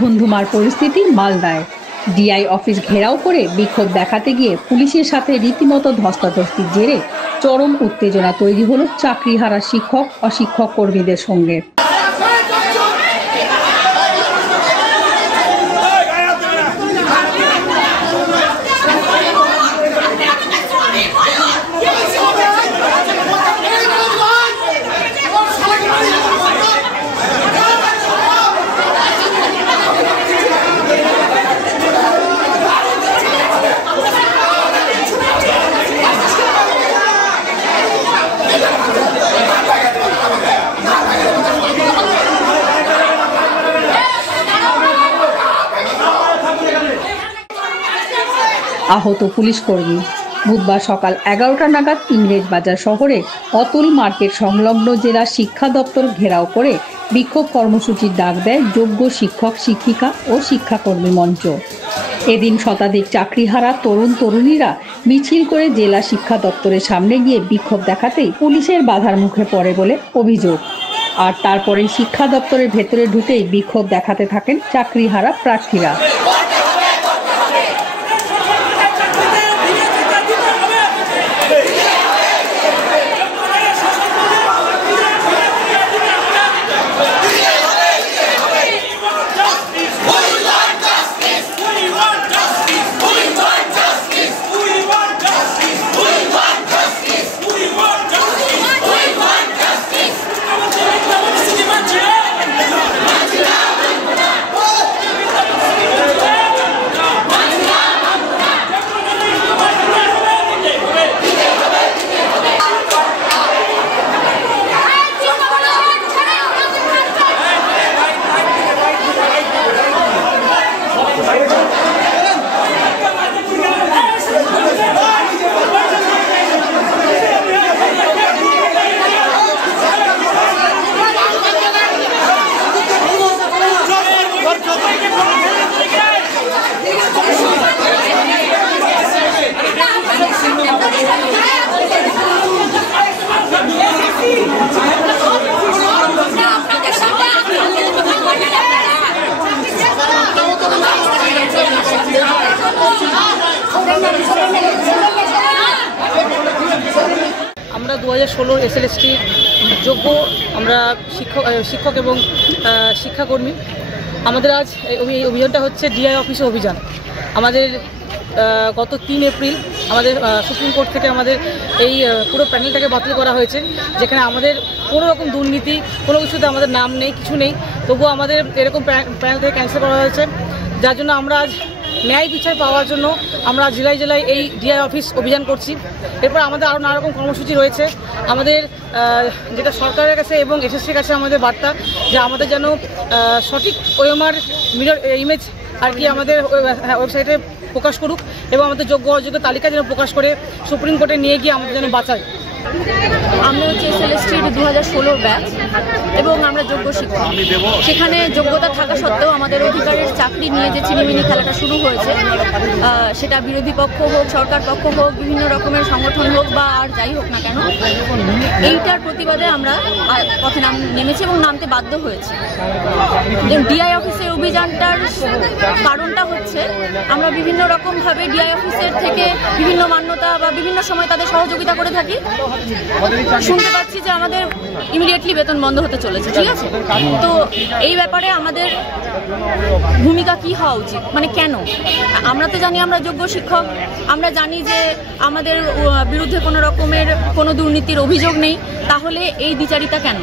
ধুন্ধুমার পরিস্থিতি মালদায়। DI office ঘেরাও করে বিক্ষোভ দেখাতে গিয়ে পুলিশের সাথে রীতিমতো ধস্তাধস্তির জেরে চরম উত্তেজনা তৈরি হলো চাকরিহারা শিক্ষক ও শিক্ষক কর্মীদের সঙ্গে। আহত পুলিশ কর্মী। বুধবার সকাল 11টা নাগাদ ইংরেজবাজার শহরে অতুল মার্কেট সংলগ্ন জেলা শিক্ষা দপ্তর ঘেরাও করে বিক্ষোভ কর্মসূচির ডাক দেয় যোগ্য শিক্ষক শিক্ষিকা ও শিক্ষাকর্মী মঞ্চ। এদিন শতাধিক চাকরিহারা তরুণ তরুণীরা মিছিল করে জেলা শিক্ষা দপ্তরের সামনে গিয়ে বিক্ষোভ দেখাতেই পুলিশের বাধার মুখে পড়ে বলে অভিযোগ। আর তারপরে শিক্ষা দপ্তরের ভেতরে ঢুকেই বিক্ষোভ দেখাতে থাকেন চাকরিহারা প্রার্থীরা। আমরা 2016 এসএলএসটি যোগ্য আমরা শিক্ষক এবং শিক্ষাকর্মী। আমাদের আজ এই অভিযানটা হচ্ছে ডিআই অফিসে অভিযান। আমাদের গত 3 এপ্রিল আমাদের সুপ্রিম কোর্ট থেকে আমাদের এই পুরো প্যানেলটাকে বাতিল করা হয়েছে, যেখানে আমাদের কোনো রকম দুর্নীতি কোনো কিছুতে আমাদের নাম নেই, কিছু নেই, তবুও আমাদের এরকম প্যানেল থেকে ক্যান্সেল করা হয়েছে। যার জন্য আমরা আজ ন্যায় বিচার পাওয়ার জন্য আমরা জেলায় জেলায় এই ডিআই অফিস অভিযান করছি। এরপর আমাদের আরও নানা রকম কর্মসূচি রয়েছে। আমাদের যেটা সরকারের কাছে এবং এসএসসির কাছে আমাদের বার্তা যে আমাদের যেন সঠিক ওএমআর মিরর ইমেজ আর কি আমাদের ওয়েবসাইটে প্রকাশ করুক এবং আমাদের যোগ্য অযোগ্য তালিকা যেন প্রকাশ করে সুপ্রিম কোর্টে নিয়ে গিয়ে আমাদের যেন বাঁচায়। আমরা হচ্ছে এসএলএসটির 2016 ব্যাচ এবং আমরা যোগ্য শিক্ষক। সেখানে যোগ্যতা থাকা সত্ত্বেও আমাদের অধিকারের চাকরি নিয়ে যে চিনিমিনি খেলাটা শুরু হয়েছে, সেটা বিরোধী পক্ষ হোক, সরকার পক্ষ হোক, বিভিন্ন রকমের সংগঠন হোক বা আর যাই হোক না কেন, এইটার প্রতিবাদে আমরা পথে নেমেছি এবং নামতে বাধ্য হয়েছি। ডিআই অফিসের অভিযানটার কারণটা হচ্ছে আমরা বিভিন্ন রকমভাবে ডিআই অফিসের থেকে বিভিন্ন মান্যতা বা বিভিন্ন সময় তাদের সহযোগিতা করে থাকি। শুনতে পাচ্ছি যে আমাদের ইমিডিয়েটলি বেতন বন্ধ হতে চলেছে, ঠিক আছে? তো এই ব্যাপারে আমাদের ভূমিকা কি হওয়া উচিত, মানে কেন? আমরা তো জানি আমরা যোগ্য শিক্ষক, আমরা জানি যে আমাদের বিরুদ্ধে কোনো রকমের কোনো দুর্নীতির অভিযোগ নেই, তাহলে এই দ্বিচারিতা কেন?